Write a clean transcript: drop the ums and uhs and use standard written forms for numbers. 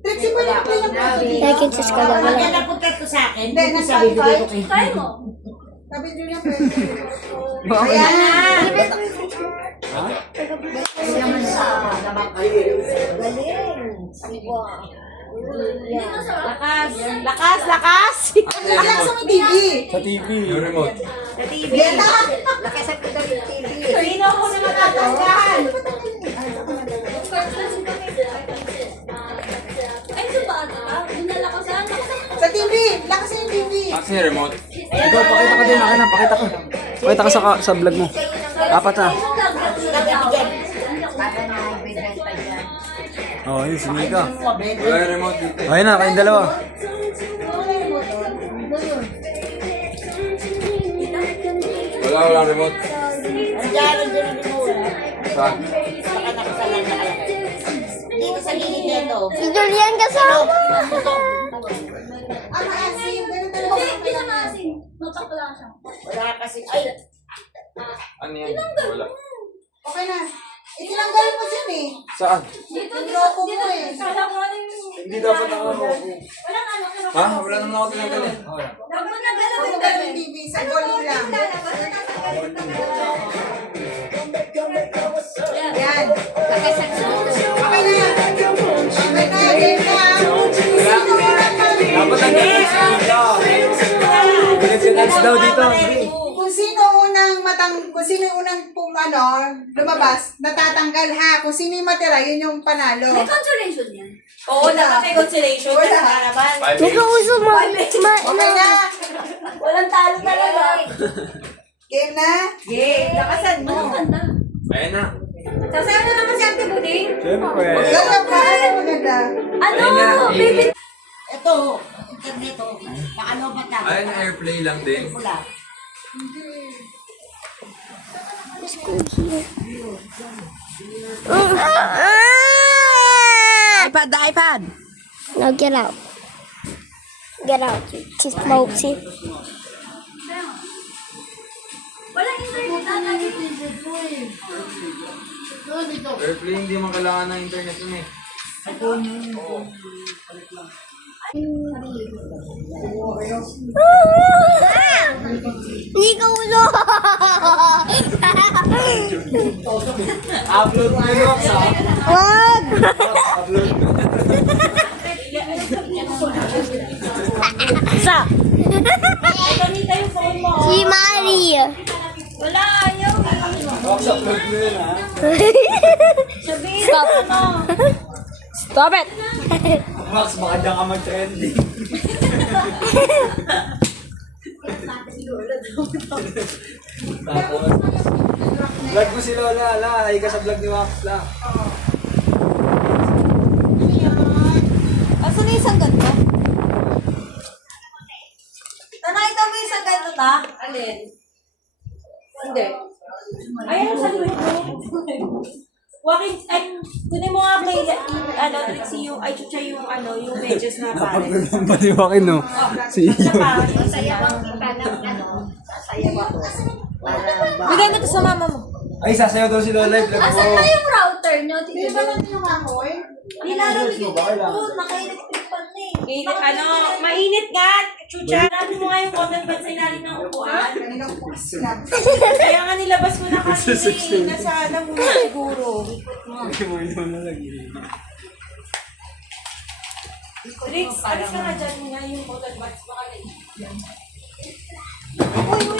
Trixie pa yung pinag-play. Like and subscribe. Wala. Pagka napunta ko sa akin, Hindi, hindi nasa sabi bigay ko kay Try mo. Sabi nyo na pwede. Ayan na. Kasi naman sa labang kayo. Lakas. Lakas, lakas. Relax sa may TV. Sa TV. Yung remote. Sa TV. Yan na. Lakasan ko daw yung TV. Sino ko na matatanggal? Ay, ito ba? Nalakasan? Sa TV. Lakas sa yung TV. Kasi yung remote. Ikaw, pakita ka din. Akin na, pakita ka. Pakita ka sa vlog mo. Apat na. Para na ibigay pa dyan. Oo, yun, sinika. Wala yung remote dito. Ayun na, kayong dalawa. Wala remote. Andiyan ang remote. Saan? Baka nakasalan na kalagay. Dito sa gilid nito. Si Julian kasama. Ang maasim. Ganun talaga. Hindi na maasin. Magpapala siya. Wala kasi, ay, Ano yan? Wala. Okay na. Itinanggal mo dyan eh. Saan? Dito, Niloko mo eh. Kala ko ano yung... Hindi dapat ako. Walang ano. Ha? Wala naman ako tinanggal eh. Huwag mo na galaw Huwag mo ganun yung TV. Sa volume lang. Yan. lakasan ko. Okay na. Okay na. Game na. Dapat ang ganyan sa sinika. Pinag-dance daw dito. Kung sino yung unang lumabas, natatanggal ha. Kung sino yung matira, yun yung panalo. May consolation yan. Oo, dapat may consolation. Wala. Kasi nga naman. Hindi ko uso mo. Okay na. Walang talo talaga. Game na. Yay, lakasan mo. Ang ganda. Ayun na. Sasayaw na naman si Ate Buding. Siyempre. Ganda pa. Maganda. Ano? Ayun na. Baby. Ito, internet to. Nakalobat na. Ayun na, airplay lang din. Pula. iPad. Now get out. Get out, you kiss Moxie. Walang internet. Airplay, hindi man kailangan ng internet yun eh. Hindi ko uso. Upload mo yun, Rox, ha? Wag. Upload. Isa. Ay, gamita yung phone mo. Si Mari. Wala, ayaw. Rox, upload mo yun, ha? Sabihin mo ano. Stop it. Rox, baka dyan ka mag-trending. Tapos, vlog mo si Lola, ay ka sa vlog ni Wax, la. Asan na isang ganito? Nakita mo isang ganito ta? Alin? Hindi. Ayan sa likod mo. Walking, ay, kunin mo nga kay, Trixie yung, ay, chucha yung, yung medyas na pare. Napaglalang baliwakin, no? Si Saka, Sasayawan kita ng sasayawan ko. bigay mo to sa mama mo. Ay, sasayaw daw si Lola, vlog Asan mo. na yung router nyo? Hindi ba natin yung amoy? Nilalawig yung doon, naka-electric pan na eh. Mainit nga, chucha. Sabi mo nga yung cotton buds sa ilalim ng upuan. Kaninang bukas sila. Kaya nga nilabas mo na kanina eh. Nasa muna siguro. Hindi mo yun na lagi. Rix, alis ka nga dyan nga yung cotton buds. Baka na. Uy,